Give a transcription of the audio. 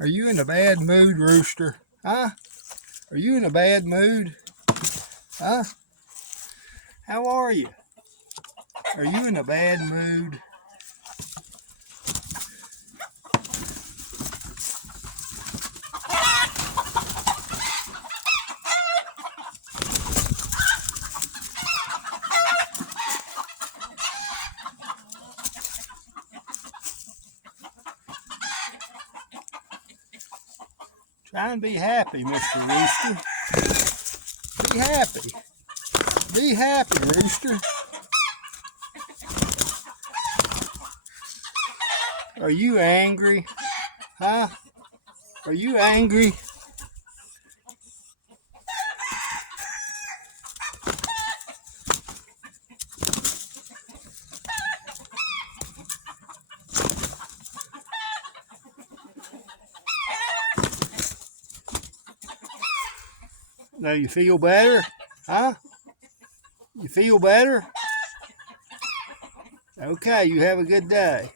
Are you in a bad mood, Rooster? Huh? Are you in a bad mood? Huh? How are you? Are you in a bad mood? Try and be happy, Mr. Rooster. Be happy. Be happy, Rooster. Are you angry? Huh? Are you angry? Now you feel better? Huh? You feel better? Okay, you have a good day.